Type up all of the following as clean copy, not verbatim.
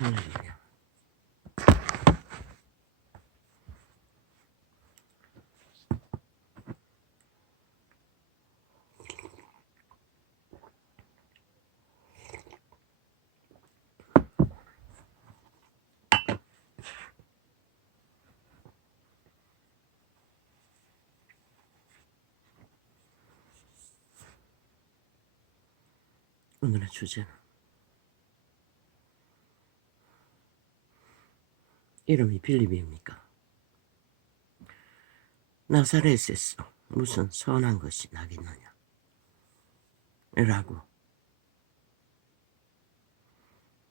할렐루야. 오늘의 주제는 이름이 빌립입니까? 나사렛에서 무슨 선한 것이 나겠느냐? 라고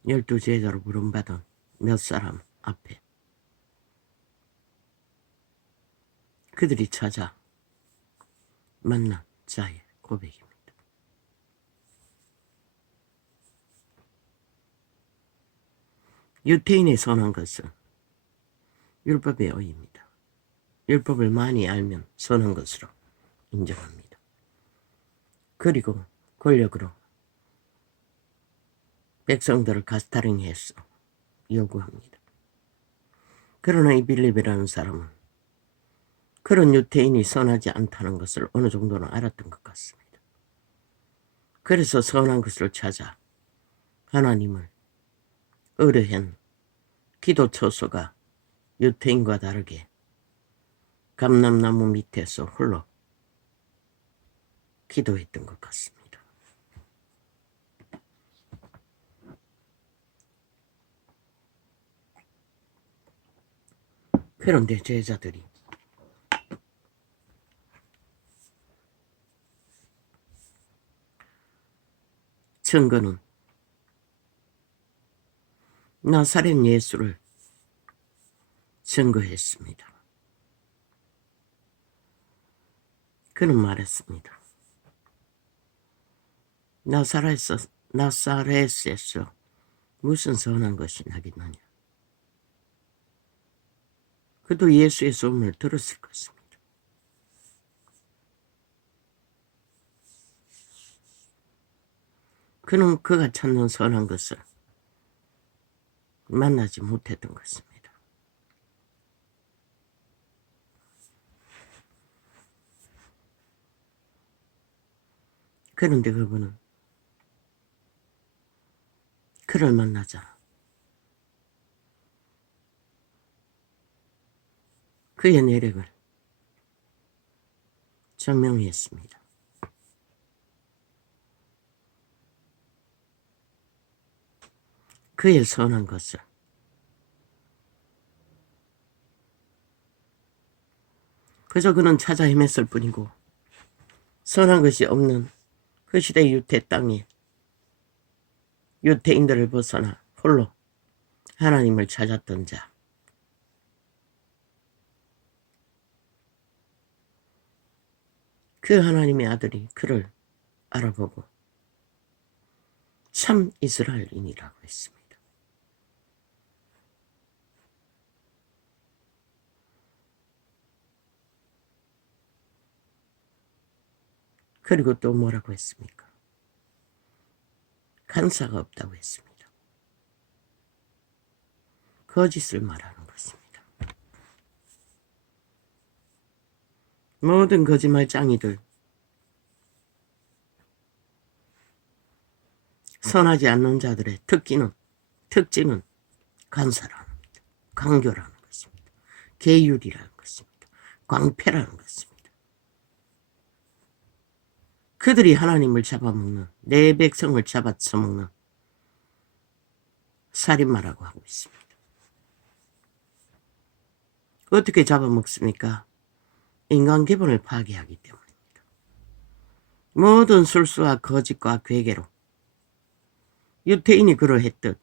12 제자로 부름받은 몇 사람 앞에 그들이 찾아 만난 자의 고백입니다. 유태인의 선한 것은 율법의 의입니다. 율법을 많이 알면 선한 것으로 인정합니다. 그리고 권력으로 백성들을 가스타링해서 요구합니다. 그러나 이 빌립이라는 사람은 그런 유태인이 선하지 않다는 것을 어느 정도는 알았던 것 같습니다. 그래서 선한 것을 찾아 하나님을 의뢰한 기도 처소가 유태인과 다르게 감람나무 밑에서 홀로 기도했던 것 같습니다. 그런데 제자들이 증거는 나사렛 예수를 증거했습니다. 그는 말했습니다. 나사렛에서 무슨 선한 것이 나겠느냐? 그도 예수의 소문을 들었을 것입니다. 그는 그가 찾는 선한 것을 만나지 못했던 것입니다. 그런데 그분은 그를 만나자 그의 내력을 증명했습니다. 그의 선한 것을 그저 그는 찾아 헤맸을 뿐이고 선한 것이 없는 그 시대 유태 땅에 유태인들을 벗어나 홀로 하나님을 찾았던 자, 그 하나님의 아들이 그를 알아보고 참 이스라엘인이라고 했습니다. 그리고 또 뭐라고 했습니까? 간사가 없다고 했습니다. 거짓을 말하는 것입니다. 모든 거짓말장이들, 선하지 않는 자들의 특징은 간사라는 겁니다. 강교라는 것입니다. 계율이라는 것입니다. 광패라는 것입니다. 그들이 하나님을 잡아먹는, 내 백성을 잡아쳐먹는 살인마라고 하고 있습니다. 어떻게 잡아먹습니까? 인간 기본을 파괴하기 때문입니다. 모든 술수와 거짓과 괴계로 유태인이 그러했듯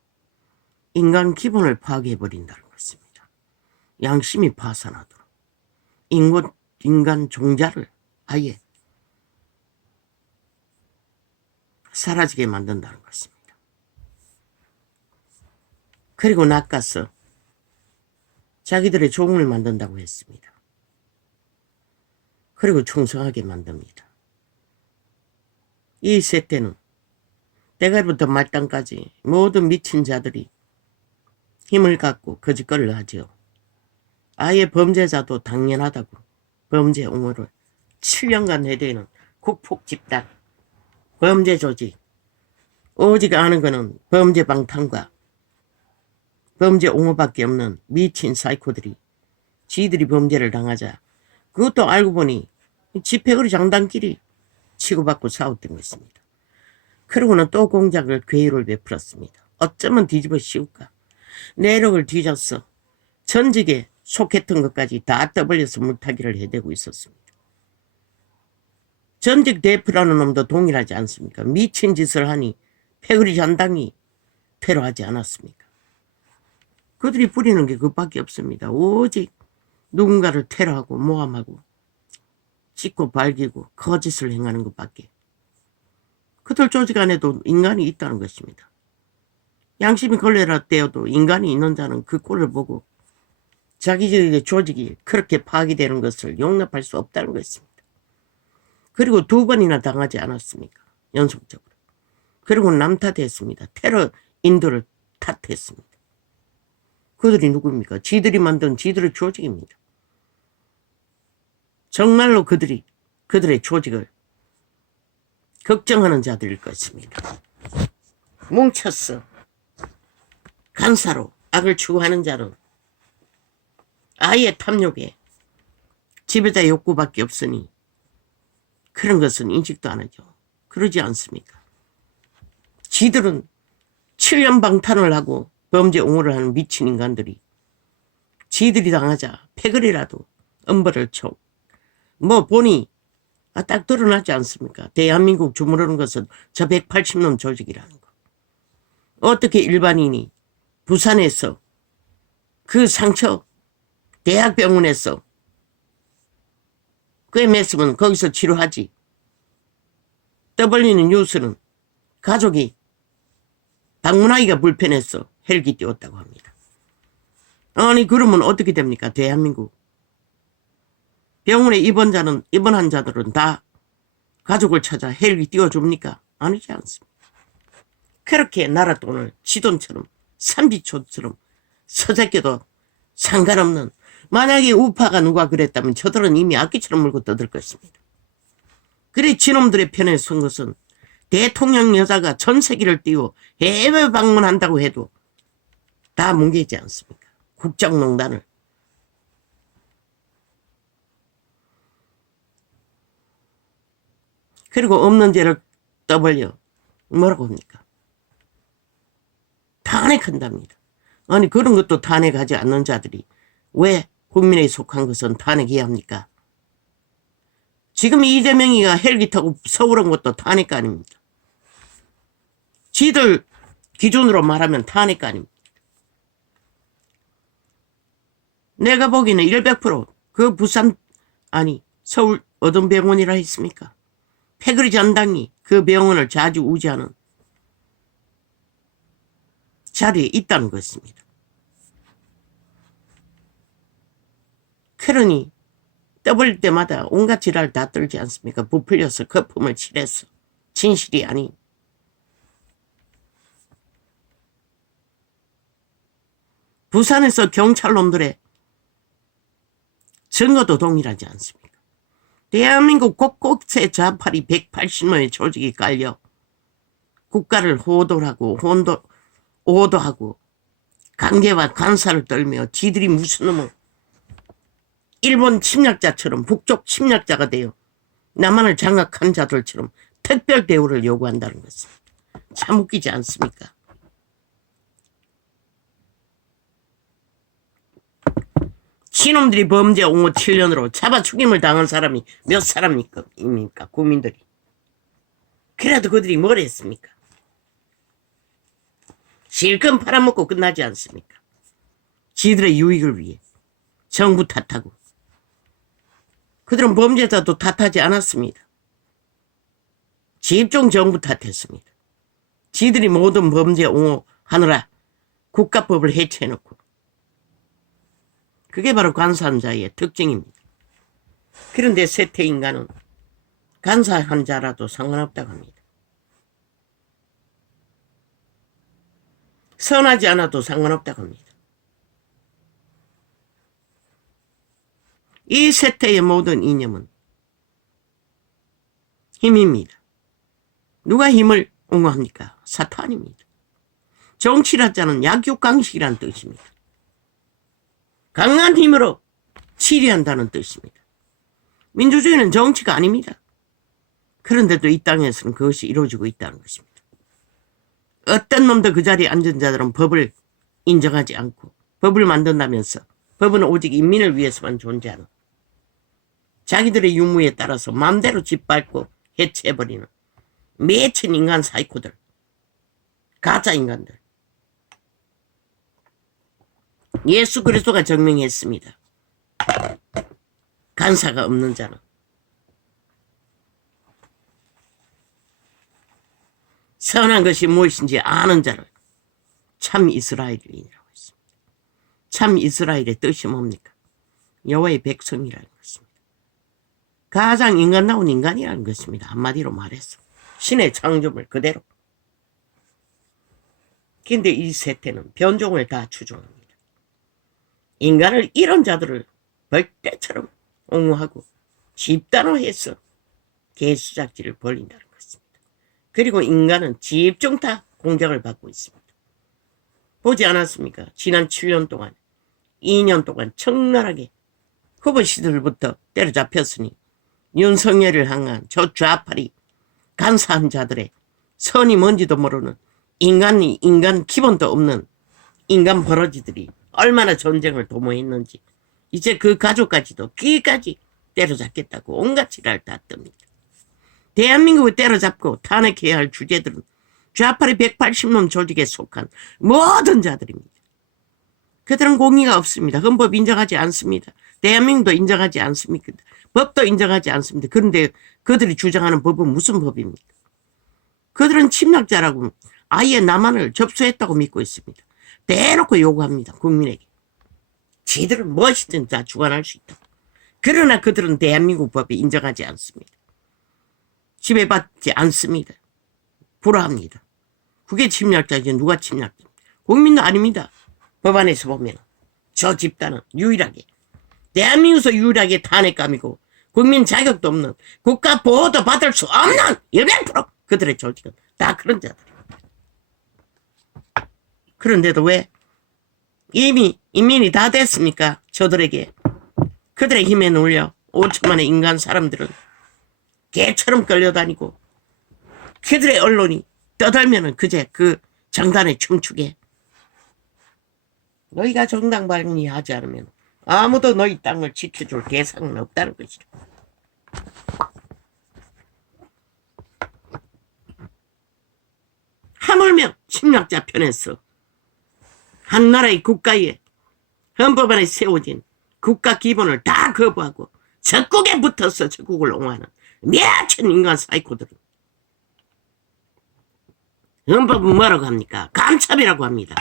인간 기본을 파괴해버린다는 것입니다. 양심이 파산하도록 인간 종자를 아예 사라지게 만든다는 것입니다. 그리고 낚아서 자기들의 종을 만든다고 했습니다. 그리고 충성하게 만듭니다. 이 세대는 대가부터 말단까지 모든 미친 자들이 힘을 갖고 거짓거리를 하죠. 아예 범죄자도 당연하다고 범죄 옹호를 7년간 해대는 국폭 집단, 범죄 조직, 오직 아는 거는 범죄 방탄과 범죄 옹호밖에 없는 미친 사이코들이 지들이 범죄를 당하자 그것도 알고 보니 집회거리 장단끼리 치고받고 싸웠던 것입니다. 그러고는 또 공작을 괴유를 베풀었습니다. 어쩌면 뒤집어 씌울까. 내력을 뒤졌어. 전직에 속했던 것까지 다 떠벌려서 물타기를 해대고 있었습니다. 전직 대표라는 놈도 동일하지 않습니까? 미친 짓을 하니 패거리 잔당이 퇴로하지 않았습니까? 그들이 뿌리는 게 그밖에 없습니다. 오직 누군가를 테러하고 모함하고 찍고 발기고 거짓을 행하는 것밖에. 그들 조직 안에도 인간이 있다는 것입니다. 양심이 걸레라 떼어도 인간이 있는 자는 그 꼴을 보고 자기들의 조직이 그렇게 파괴되는 것을 용납할 수 없다는 것입니다. 그리고 2번이나 당하지 않았습니까? 연속적으로. 그리고 남탓했습니다. 테러 인도를 탓했습니다. 그들이 누굽니까? 지들이 만든 지들의 조직입니다. 정말로 그들의 조직을 걱정하는 자들일 것입니다. 뭉쳤어. 간사로 악을 추구하는 자는 아예 탐욕에 지배자 욕구밖에 없으니 그런 것은 인식도 안 하죠. 그러지 않습니까? 지들은 7년 방탄을 하고 범죄 옹호를 하는 미친 인간들이 지들이 당하자 패거리라도 엄벌을 쳐. 뭐 보니 딱 드러나지 않습니까? 대한민국 주무르는 것은 저 180놈 조직이라는 거. 어떻게 일반인이 부산에서 그 상처 대학병원에서 그에 맸으면 거기서 치료하지. 떠벌리는 뉴스는 가족이 방문하기가 불편해서 헬기 띄웠다고 합니다. 아니 그러면 어떻게 됩니까? 대한민국 병원에 입원한 자들은 다 가족을 찾아 헬기 띄워줍니까? 아니지 않습니다. 그렇게 나라 돈을 지돈처럼 삼비초처럼 서재껴도 상관없는, 만약에 우파가 누가 그랬다면 저들은 이미 악기처럼 물고 떠들 것입니다. 그래 지놈들의 편에 선 것은 대통령 여자가 전 세계를 띄워 해외 방문한다고 해도 다 뭉개지 않습니까? 국정농단을. 그리고 없는 죄를 떠벌려 뭐라고 합니까? 탄핵한답니다. 아니 그런 것도 탄핵하지 않는 자들이 왜 국민에 속한 것은 탄핵해야 합니까? 지금 이재명이가 헬기 타고 서울 온 것도 탄핵 아닙니다. 지들 기준으로 말하면 탄핵 아닙니다. 내가 보기에는 100%그 부산 아니 서울 어떤 병원이라 했습니까? 패거리 전당이 그 병원을 좌지우지하는 자리에 있다는 것입니다. 그러니 떠벌릴 때마다 온갖 지랄 다 떨지 않습니까? 부풀려서 거품을 칠해서 진실이 아닌. 부산에서 경찰놈들의 증거도 동일하지 않습니까? 대한민국 곳곳에 좌파리 180명의 조직이 깔려 국가를 호도하고 오도하고 관계와 간사를 떨며 지들이 무슨 놈의 일본 침략자처럼 북쪽 침략자가 되어 남한을 장악한 자들처럼 특별 대우를 요구한다는 것입니다. 참 웃기지 않습니까? 신놈들이 범죄 옹호 7년으로 잡아 죽임을 당한 사람이 몇 사람입니까? 국민들이. 그래도 그들이 뭘 했습니까? 실컷 팔아먹고 끝나지 않습니까? 지들의 유익을 위해 정부 탓하고. 그들은 범죄자도 탓하지 않았습니다. 집중 정부 탓했습니다. 지들이 모든 범죄 옹호하느라 국가법을 해체해놓고. 그게 바로 간사한 자의 특징입니다. 그런데 세태인간은 간사한 자라도 상관없다고 합니다. 선하지 않아도 상관없다고 합니다. 이 세태의 모든 이념은 힘입니다. 누가 힘을 옹호합니까? 사탄입니다. 정치라 자는 약육강식이란 뜻입니다. 강한 힘으로 치리한다는 뜻입니다. 민주주의는 정치가 아닙니다. 그런데도 이 땅에서는 그것이 이루어지고 있다는 것입니다. 어떤 놈도 그 자리에 앉은 자들은 법을 인정하지 않고 법을 만든다면서 법은 오직 인민을 위해서만 존재하는 자기들의 유무에 따라서 마음대로 짓밟고 해체해버리는 미친 인간 사이코들, 가짜 인간들. 예수 그리스도가 증명했습니다. 간사가 없는 자는 선한 것이 무엇인지 아는 자를 참 이스라엘인이라고 했습니다. 참 이스라엘의 뜻이 뭡니까? 여호와의 백성이라는 것입니다. 가장 인간다운 인간이라는 것입니다. 한마디로 말해서 신의 창조물 그대로. 근데 이 세태는 변종을 다 추종합니다. 인간을 이런 자들을 벌떼처럼 옹호하고 집단화해서 개수작질을 벌린다는 것입니다. 그리고 인간은 집중 다 공격을 받고 있습니다. 보지 않았습니까? 지난 7년 동안 2년 동안 청나라하게 후보 시절부터 때려잡혔으니 윤석열을 향한 저 좌파리 간사한 자들의 선이 뭔지도 모르는 인간 기본도 없는 인간 버러지들이 얼마나 전쟁을 도모했는지 이제 그 가족까지도 귀까지 때려잡겠다고 온갖 지랄 다 뜹니다. 대한민국을 때려잡고 탄핵해야 할 주제들은 좌파리 180놈 조직에 속한 모든 자들입니다. 그들은 공의가 없습니다. 헌법 인정하지 않습니다. 대한민국도 인정하지 않습니까? 법도 인정하지 않습니다. 그런데 그들이 주장하는 법은 무슨 법입니까? 그들은 침략자라고 아예 남한을 접수했다고 믿고 있습니다. 대놓고 요구합니다. 국민에게. 지들은 무엇이든 다 주관할 수 있다. 그러나 그들은 대한민국 법에 인정하지 않습니다. 지배받지 않습니다. 불화합니다. 그게 침략자지 누가 침략자입니까? 국민도 아닙니다. 법안에서 보면 저 집단은 유일하게 대한민국에서 유일하게 탄핵감이고 국민 자격도 없는 국가 보호도 받을 수 없는 100% 그들의 조직은 다 그런 자들입니다. 그런데도 왜 이미 인민이 다 됐습니까? 저들에게 그들의 힘에 눌려 5천만의 인간 사람들은 개처럼 끌려다니고 그들의 언론이 떠들면은 그제 그 정단에 춤추게 너희가 정당 발의하지 않으면 아무도 너희 땅을 지켜줄 대상은 없다는 것이죠. 하물며 침략자 편에서 한 나라의 국가에 헌법 안에 세워진 국가 기본을 다 거부하고 적국에 붙어서 적국을 옹호하는 미친 인간 사이코들은 헌법은 뭐라고 합니까? 간첩이라고 합니다.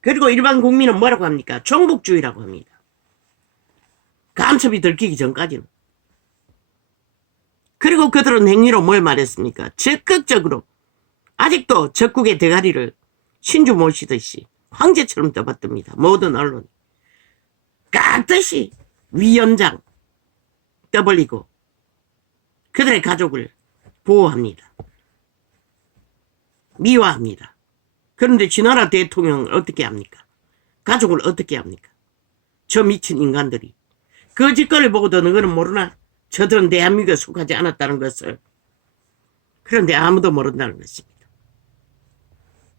그리고 일반 국민은 뭐라고 합니까? 종북주의라고 합니다. 간첩이 들키기 전까지는. 그리고 그들은 행위로 뭘 말했습니까? 적극적으로 아직도 적국의 대가리를 신주 모시듯이 황제처럼 떠받듭니다. 모든 언론이. 깍듯이 위원장 떠벌리고 그들의 가족을 보호합니다. 미화합니다. 그런데 지나라 대통령을 어떻게 합니까? 가족을 어떻게 합니까? 저 미친 인간들이. 그 짓거리를 보고도 너희는 모르나? 저들은 대한민국에 속하지 않았다는 것을. 그런데 아무도 모른다는 것입니다.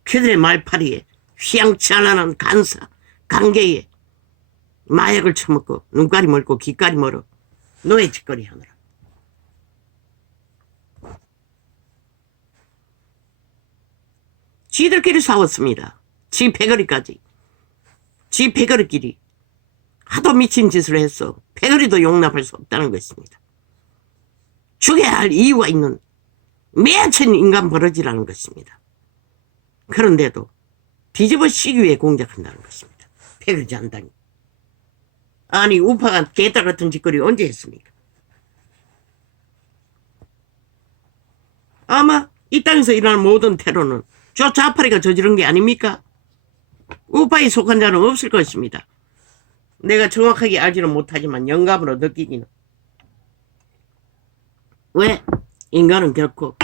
그들의 말파리에 휘황찬란한 간사, 관계에 마약을 처먹고 눈깔이 멀고 귀깔이 멀어 노예 짓거리 하느라. 지들끼리 싸웠습니다. 지 패거리까지. 지 패거리끼리 하도 미친 짓을 했어. 패거리도 용납할 수 없다는 것입니다. 죽여야 할 이유가 있는 미친 인간 버러지라는 것입니다. 그런데도 뒤집어 씌기 위해 공작한다는 것입니다. 패거리 잔당이. 아니 우파가 개딸 같은 짓거리 언제 했습니까? 아마 이 땅에서 일어나는 모든 테러는 저 좌파리가 저지른 게 아닙니까? 우파에 속한 자는 없을 것입니다. 내가 정확하게 알지는 못하지만 영감으로 느끼기는. 왜? 인간은 결코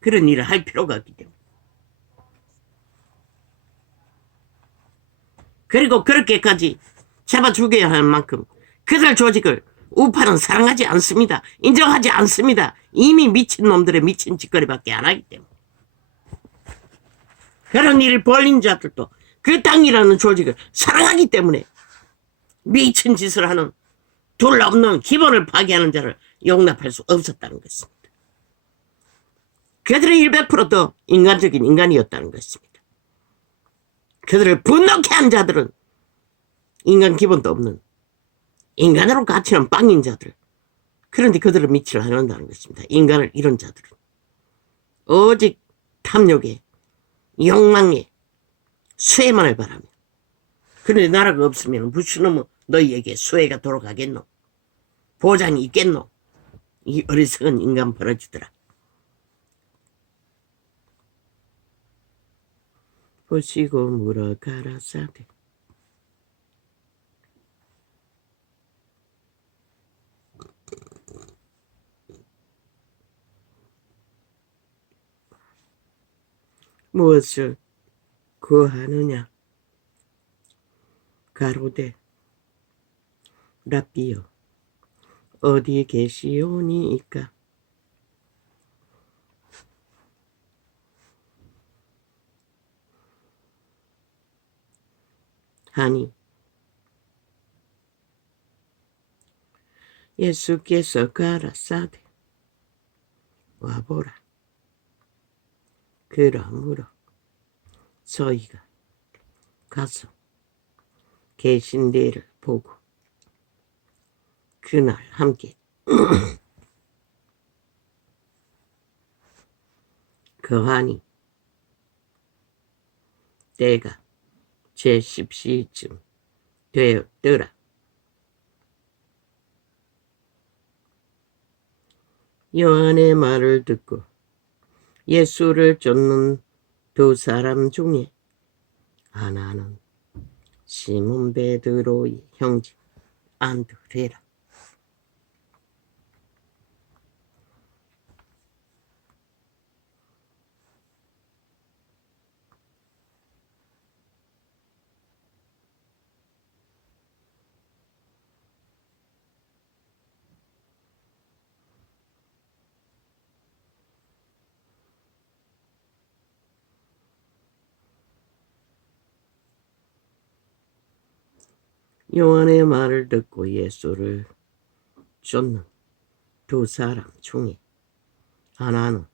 그런 일을 할 필요가 없기 때문에. 그리고 그렇게까지 잡아 죽여야 할 만큼 그들 조직을 우파는 사랑하지 않습니다. 인정하지 않습니다. 이미 미친 놈들의 미친 짓거리밖에 안 하기 때문에. 그런 일을 벌린 자들도 그 땅이라는 조직을 사랑하기 때문에 미친 짓을 하는 둘 없는 기본을 파괴하는 자를 용납할 수 없었다는 것입니다. 그들은 100%더 인간적인 인간이었다는 것입니다. 그들을 분노케 한 자들은 인간 기본도 없는 인간으로 가치는 빵인 자들. 그런데 그들을 미치려 하는다는 것입니다. 인간을 잃은 자들은 오직 탐욕에 욕망에 수혜만을 바라며. 그런데 나라가 없으면 무슨 놈은 너희에게 수혜가 돌아가겠노? 보장이 있겠노? 이 어리석은 인간 버려지더라. 보시고 물어 가라사대. 무엇을 구하느냐? 가로되 랍비여 어디 계시오니이까? 하니 예수께서 가라사대 와보라. 그러므로 저희가 가서 계신 데를 보고 그날 함께 거하니 때가 제10시쯤 되었더라. 요한의 말을 듣고 예수를 쫓는 두 사람 중에 하나는 시몬 베드로의 형제 안드레라. 요한의 말을 듣고 예수를 쫓는 두 사람 중에 하나는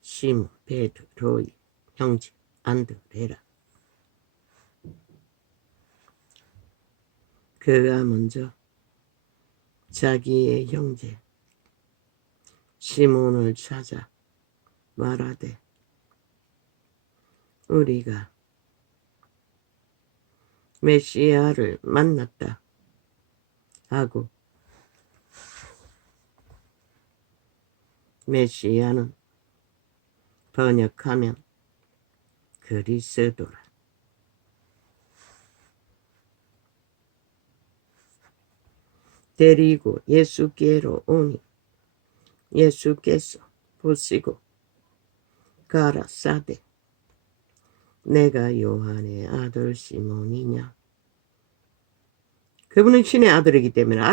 시몬 베드로의 형제 안드레라. 그가 먼저 자기의 형제 시몬을 찾아 말하되 우리가 메시아를 만났다 하고, 메시아는 번역하면 그리스도라. 데리고 예수께로 오니 예수께서 보시고 가라사대 내가 요한의 아들 시몬이냐? 그분은 신의 아들이기 때문에